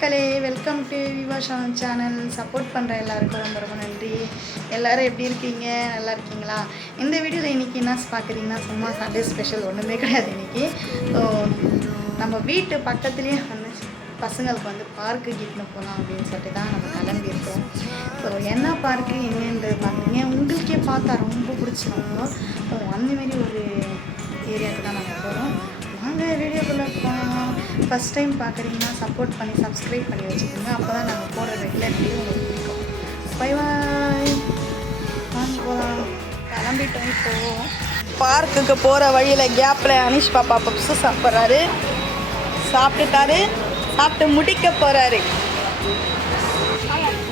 மக்களே welcome to Vivashan channel support பண்ணுற எல்லாருக்கும் ரொம்ப ரொம்ப நன்றி. எல்லோரும் எப்படி இருக்கீங்க? நல்லா இருக்கீங்களா? இந்த வீடியோவில் இன்றைக்கி என்ன பார்க்குறீங்கன்னா சும்மா சண்டே ஸ்பெஷல் ஒன்றுமே கிடையாது இன்றைக்கி ஸோ நம்ம வீட்டு பக்கத்துலேயே வந்து பசங்களுக்கு வந்து பார்க்கு கிட்னு போகலாம் அப்படின்னு சொல்லிட்டு தான் நம்ம கிளம்பியிருக்கோம். ஸோ என்ன பார்க்கு என்னன்றது பார்க்குறீங்க. உங்களுக்கே பார்த்தா ரொம்ப பிடிச்சிருக்கும் ஸோ அந்தமாரி ஒரு ஏரியாவுக்கு தான் நாங்கள் போகிறோம் வாங்க வீடியோக்குள்ளே போகலாம் ஃபஸ்ட் டைம் பார்க்குறீங்கன்னா சப்போர்ட் பண்ணி சப்ஸ்கிரைப் பண்ணி வச்சுக்கோங்க. அப்போ தான் நாங்கள் போடுற ரெகுலர் வீடியோ உங்களுக்கு பிடிக்கும். பை பாய் வாங்க போகலாம் கிளம்பிட்டோம் இப்போது பார்க்குக்கு போகிற வழியில் கேப்பில் அனிஷ் பாப்பா பப்ஸு சாப்பிட்றாரு. சாப்பிட்டுட்டாரு. சாப்பிட்டு முடிக்க போகிறாரு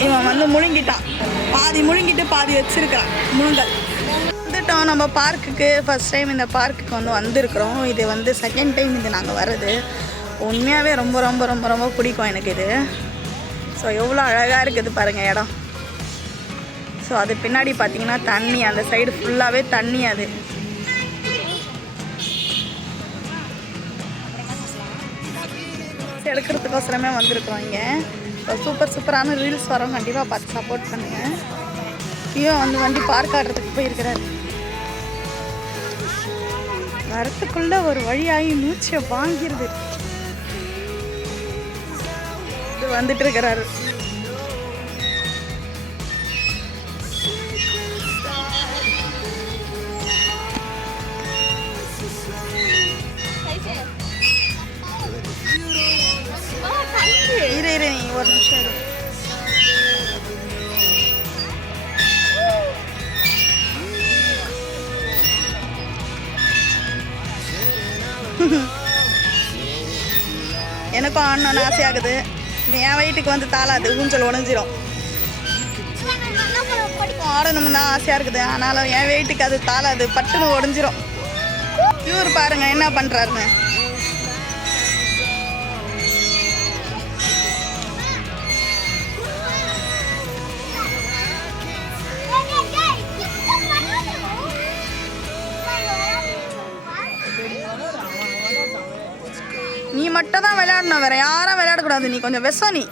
இவன் வந்து முழுங்கிட்டான். பாதி முழுங்கிட்டு பாதி வச்சிருக்கான். முழுங்கல். வந்துட்டோம் நம்ம பார்க்குக்கு ஃபர்ஸ்ட் டைம் இந்த பார்க்குக்கு வந்து வந்திருக்கிறோம். இது வந்து செகண்ட் டைம் இது நாங்கள் வர்றது. உண்மையாகவே ரொம்ப ரொம்ப ரொம்ப ரொம்ப பிடிக்கும் எனக்கு இது. ஸோ எவ்வளோ அழகாக இருக்குது பாருங்கள் இடம். ஸோ அது பின்னாடி பார்த்தீங்கன்னா தண்ணி. அந்த சைடு ஃபுல்லாகவே தண்ணி அது. எடுக்கிறதுக்கோசரமே வந்திருக்கிறோம் இங்கே. சூப்பர் சூப்பரான ரீல்ஸ் வரோம் கண்டிப்பாக பார்த்து சப்போர்ட் பண்ணுங்கள் ஐயோ வந்து வண்டி பார்க் ஆடுறதுக்கு போயிருக்கிறாரு. வரத்துக்குள்ள ஒரு வழியாகி மூச்சை வாங்கிருது வந்துட்டு இருக்கிறாரு எனக்கும் ஆடணும்னு ஆசையாகுது. என் வயிற்றுக்கு வந்து தாளாது. ஊஞ்சல் உடஞ்சிரும் ஆடணும்னு தான் ஆசையாக இருக்குது. ஆனாலும் என் வெயிட்டுக்கு அது தாளாது. பட்டுன்னு உடஞ்சிரும் இவர் பாருங்க என்ன பண்ணுறாருன்னு நீ மட்டும் தான் விளையாடணும் வேற யாரும் விளையாடக்கூடாது. நீ கொஞ்சம் விஷம் நீ.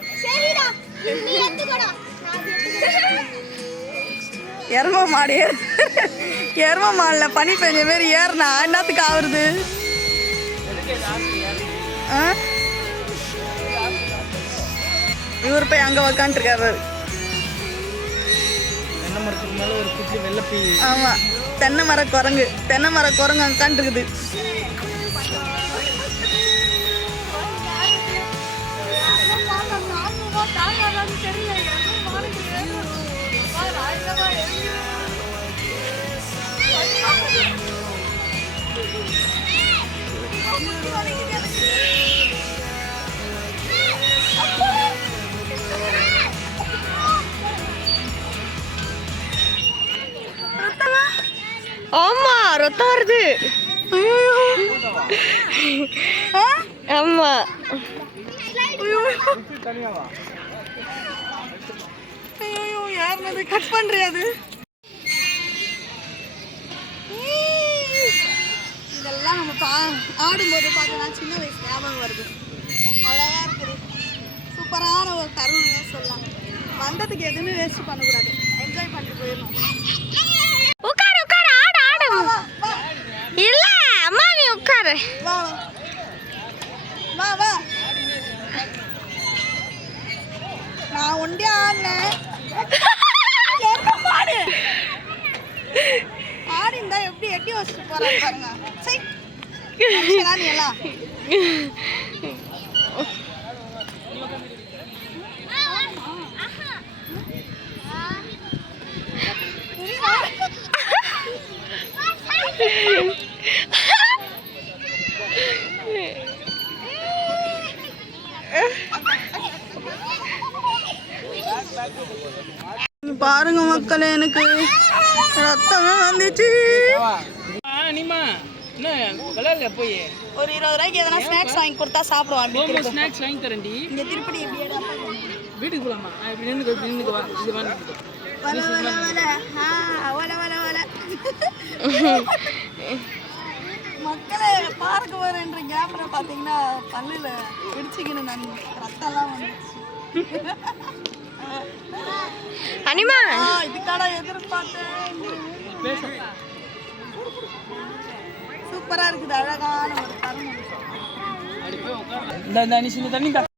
எரும மாடு ஏறு. எரும மாடில் பனி பெஞ்ச மாரி ஏறினா என்னத்துக்கு ஆகுறது ஆ? இவர் போய் அங்கே உக்காந்துருக்காரு. தென்னை மரத்துக்கு மேலே ஒரு குட்டி வெள்ளப்பி. ஆமாம் தென்னை மர குரங்கு. தென்னை மர குரங்கு உட்காந்துருக்குது ஆமா ரத்தம் வருது. ஆமா. ஐயோ யாருனது கட் பண்றியாது அது இதெல்லாம் நம்ம பா ஆடும்போது பார்த்தோன்னா சின்ன வயசு ஞாபகம் வருது. அழகா இருக்குது. சூப்பரான ஒரு தருணம்னே சொல்லலாம். வந்ததுக்கு எதுவுமே வேஸ்ட் பண்ணக்கூடாது. என்ஜாய் பண்ணிட்டு போயிடணும். உட்காரு உட்காரு. ஆடு ஆடு. இல்ல அம்மா நீ உட்காரு. வா வா. வா நான் ஒண்டியா ஆடினேன். ஆடி இருந்தா எப்படி எட்டி வச்சுட்டு போறாங்க பாருங்க. பாருங்க மக்களே எனக்கு ரத்தமே வந்துச்சு. போய்? ஒரு இருபது ரூபாய்க்கு எதனா ஸ்நாக்ஸ் வாங்கி கொடுத்தா சாப்பிடுவான். ஸ்நாக்ஸ் வாங்கி தரேன்டி. எப்படி இடம் வீட்டுக்கு போகலாமா இப்படி நின்று இப்படி நின்று வா இது வா வல வல வல ஆ வல வல வல மக்களே பார்க்க வரேன்ற கேப்ல பாத்தீங்கன்னா பல்லுல பிடிச்சிக்கணும் நான் ரத்தம்லாம் வந்துச்சு. அனிமா ஆ, இதுக்கான எதிர்பார்த்தேன். சூப்பராக இருக்குது அழகான ஒரு தருணம். இந்த இந்த தண்ணி